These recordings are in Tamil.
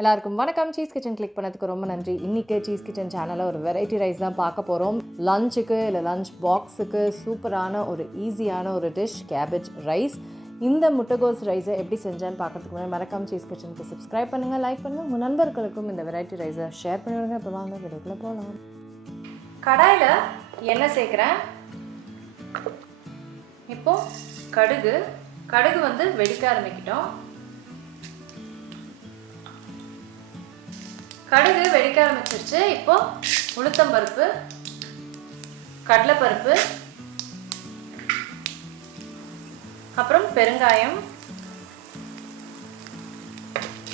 எல்லாருக்கும் வணக்கம். சீஸ் கிச்சன் கிளிக் பண்ணதுக்கு ரொம்ப நன்றி. இன்றைக்கி சீஸ் கிச்சன் சேனலில் ஒரு வெரைட்டி ரைஸ் தான் பார்க்க போகிறோம். லஞ்சுக்கு இல்லை லஞ்ச் பாக்ஸுக்கு சூப்பரான ஒரு ஈஸியான ஒரு டிஷ் கேபேஜ் ரைஸ். இந்த முட்டைகோஸ் ரைஸை எப்படி செஞ்சேன்னு பார்க்கறதுக்கு முன்னாடி மறக்காம சீஸ் கிச்சனுக்கு சப்ஸ்கிரைப் பண்ணுங்கள், லைக் பண்ணுங்கள், உங்கள் நண்பர்களுக்கும் இந்த வெரைட்டி ரைஸை ஷேர் பண்ணிவிடுங்க. இப்போ வாங்க வீடியோக்குள்ளே போகலாம். கடாயில் எண்ணெய் சேர்க்குறேன். இப்போது கடுகு வந்து வெடிக்க ஆரம்பிக்கிட்டோம். கடுகு வெடிக்க ஆரம்பிச்சிருச்சு. இப்போது உளுத்தம்பருப்பு, கடலைப்பருப்பு, அப்புறம் பெருங்காயம்,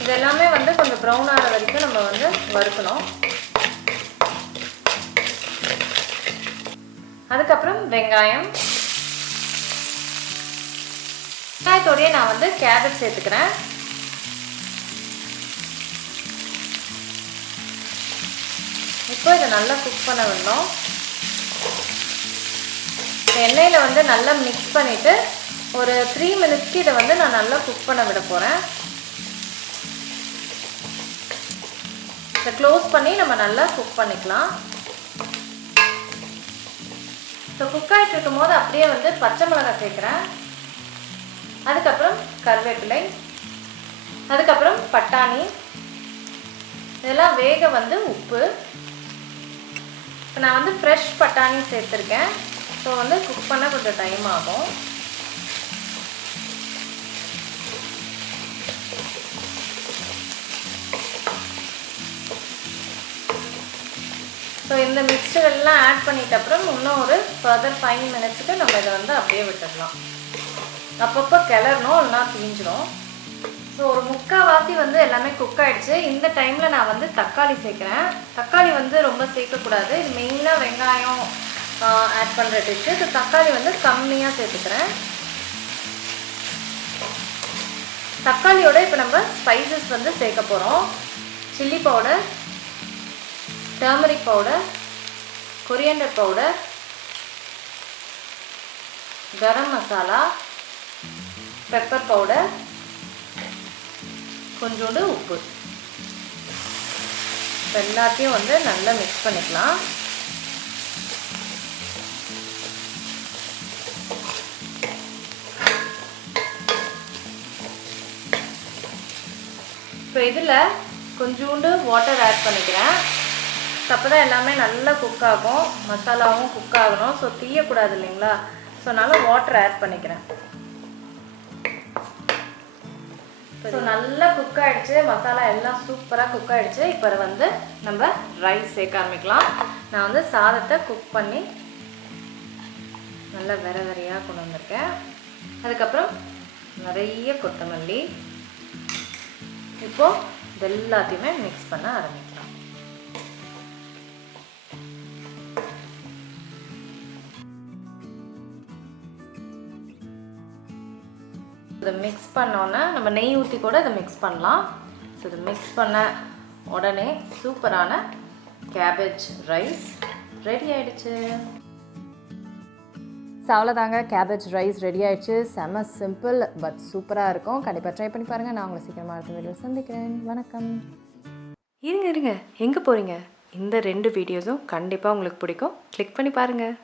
இதெல்லாமே வந்து கொஞ்சம் ப்ரௌன் ஆகிற வரைக்கும் நம்ம வந்து வறுக்கணும். அதுக்கப்புறம் வெங்காயத்தோடையே நான் வந்து கேபேஜ் சேர்த்துக்கிறேன். இப்போ இதை நல்லா குக் பண்ண விடணும். எண்ணெயில் வந்து நல்லா மிக்ஸ் பண்ணிவிட்டு ஒரு 3 மினிட்ஸ்க்கு இதை வந்து நான் நல்லா குக் பண்ண விட போகிறேன். இதை க்ளோஸ் பண்ணி நம்ம நல்லா குக் பண்ணிக்கலாம். ஸோ குக் ஆகிட்டு இருக்கும் போது அப்படியே வந்து பச்சை மிளகாய் சேர்க்குறேன். அதுக்கப்புறம் கருவேப்பிலை, அதுக்கப்புறம் பட்டாணி, இதெல்லாம் வேக வந்து உப்பு. இப்போ நான் வந்து ஃப்ரெஷ் பட்டாணி சேர்த்துருக்கேன். ஸோ வந்து குக் பண்ண கொஞ்சம் டைம் ஆகும். ஸோ இந்த மிக்சர் எல்லாம் ஆட் பண்ணிட்ட அப்புறம் இன்னும் ஒரு ஃபர்தர் 5 மினிட்ஸுக்கு நம்ம இதை வந்து அப்படியே விட்டுடலாம். அப்பப்போ கிளறணும், இல்லைனா தீஞ்சிடும். ஸோ ஒரு முக்கால்வாசி வந்து எல்லாமே குக் ஆகிடுச்சு. இந்த டைமில் நான் வந்து தக்காளி சேர்க்குறேன். தக்காளி வந்து ரொம்ப சேர்க்கக்கூடாது. இது மெயினாக வெங்காயம் ஆட் பண்ணுற டிஷ்ஷு. ஸோ தக்காளி வந்து கம்மியாக சேர்த்துக்கிறேன். தக்காளியோட இப்போ நம்ம ஸ்பைசஸ் வந்து சேர்க்க போகிறோம். Chilli powder, turmeric powder, coriander powder, garam masala, pepper powder, கொஞ்சோண்டு உப்பு. எல்லாத்தையும் வந்து நல்லா மிக்ஸ் பண்ணிக்கலாம். இப்போ இதில் கொஞ்சோண்டு வாட்டர் ஆட் பண்ணிக்கிறேன். அப்போ தான் எல்லாமே நல்லா குக் ஆகும், மசாலாவும் குக் ஆகணும். ஸோ தீயக்கூடாது இல்லைங்களா? ஸோ அதனால் வாட்டர் ஆட் பண்ணிக்கிறேன். ஸோ நல்லா குக் ஆகிடுச்சு, மசாலா எல்லாம் சூப்பராக குக் ஆகிடுச்சு. இப்போ வந்து நம்ம ரைஸ் சேர்க்க ஆரம்பிக்கலாம். நான் வந்து சாதத்தை குக் பண்ணி நல்லா வெரையாக கொண்டு வந்திருக்கேன். அதுக்கப்புறம் நிறைய கொத்தமல்லி. இப்போது இது எல்லாத்தையுமே மிக்ஸ் பண்ண ஆரம்பிக்கலாம். இதை மிக்ஸ் பண்ணோன்னே நம்ம நெய் ஊற்றி கூட இதை மிக்ஸ் பண்ணலாம். ஸோ இதை மிக்ஸ் பண்ண உடனே சூப்பரான கேபேஜ் ரைஸ் ரெடி ஆகிடுச்சு. அவ்வளோதாங்க, கேபேஜ் ரைஸ் ரெடி ஆகிடுச்சு. செம சிம்பிள் பட் சூப்பராக இருக்கும். கண்டிப்பாக ட்ரை பண்ணி பாருங்கள். நான் உங்களை சீக்கிரமாக அடுத்த வீடியோ சந்திக்கிறேன். வணக்கம். இருங்க எங்கே போகிறீங்க? இந்த 2 வீடியோஸும் கண்டிப்பாக உங்களுக்கு பிடிக்கும். கிளிக் பண்ணி பாருங்கள்.